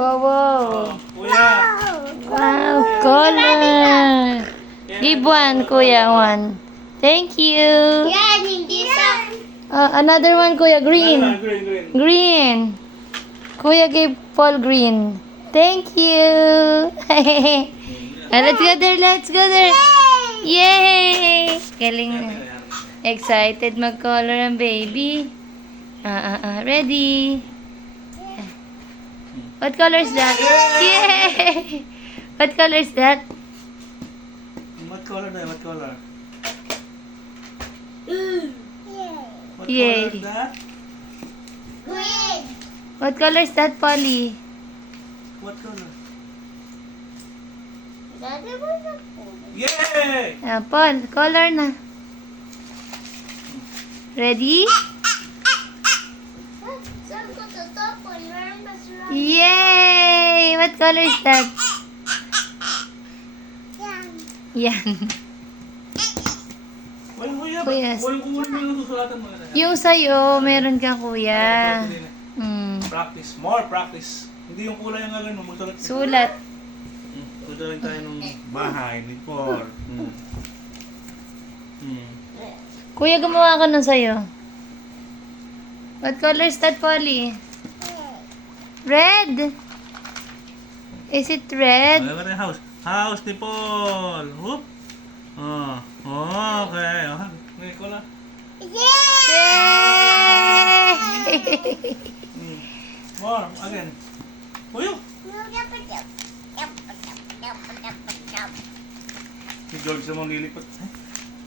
Wow, wow. Kuya. Wow, color. Give one, kuya, one. Thank you. Yan, hindi sa... Another one, kuya, green. Green. Green. Kuya gave Paul green. Thank you. Let's go there, let's go there. Yay! Galing na. Excited mag-color ang baby. Ready? What color is that? Yay! What color is that? What color na? What color? What Yay. color is that? Green. What color is that, Polly? What color? Dati mo na po. Yay! Paul, color na. Ready? Saan ko tutupon? Meron ba sila? Yay! What color is that? Yan. Yan. Walang kuya. Kuya. Walang kuya yung susulatan mo na. Yung sa'yo, meron ka, kuya. Practice. More practice. Hindi yung kulay ang gagawin mo. Magsulat. Sulat. Sulat tayo ng bahay. Ni Paul. Kuya, gumawa ka nun sa'yo. What color is that, Polly? Red. Is it red? Ano house? House ni Paul. Whoop. Okay. Ngayon ko lang. Yay! More. Again. Uyo. Si George naman lilipat.